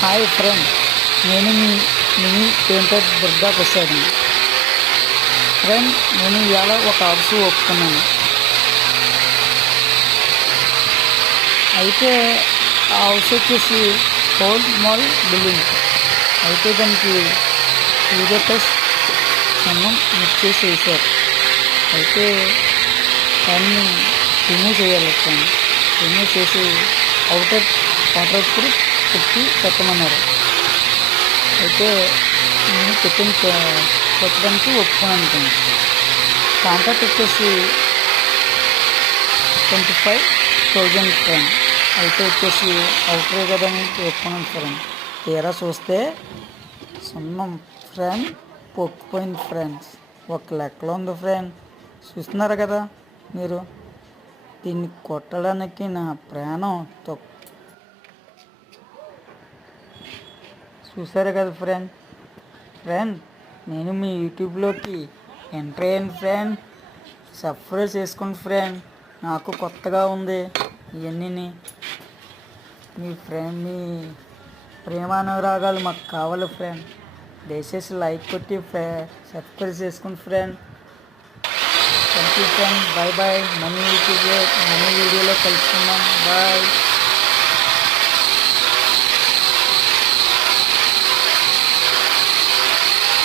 Hi friend, నేను మీ mini painter Durga ప్రసాద్ని. Friend, నేను ఇవాళ ఒక హౌస్ ఒప్పుకున్నాను. అయితే ఆ హౌస్ వచ్చేసి ఓల్డ్ మాల్ బిల్డింగ్. అయితే దానికి వీడియో ప్లస్ అన్నం మిక్స్ చేసి వేశారు. అయితే దాన్ని రిమూవ్ చేయాలి. రిమూవ్ చేసి అవుటర్ వాటర్ కూడా పెట్టి పెట్టమన్నారు. అయితే నేను పెట్టడానికి ఒప్పుకున్నాను. కాంట్రాక్ట్ వచ్చేసి 25,000 ఫ్రెండ్. అయితే వచ్చేసి అవుటరే కదా అని ఒప్పుకున్నాను ఫ్రెండ్. తీరా చూస్తే సున్నం ఫ్రెండ్ పొక్కుపోయింది ఫ్రెండ్స్. ఒక లెక్కలో ఉంది ఫ్రెండ్. చూస్తున్నారు కదా మీరు. దీన్ని కొట్టడానికి నా ప్రాణం చూసారు కదా ఫ్రెండ్, నేను మీ యూట్యూబ్లోకి ఎంటర్ అయ్యాను ఫ్రెండ్. సబ్స్క్రైబ్ చేసుకోండి ఫ్రెండ్. నాకు కొత్తగా ఉంది ఇవన్నీ. మీ ప్రేమానురాగాలు మాకు కావాలి ఫ్రెండ్. దయచేసి లైక్ కొట్టి సబ్స్క్రైబ్ చేసుకోండి friend. Thank you friend. Bye bye. మనీ వీడియోలో కలుసుకుందాం. బాయ్.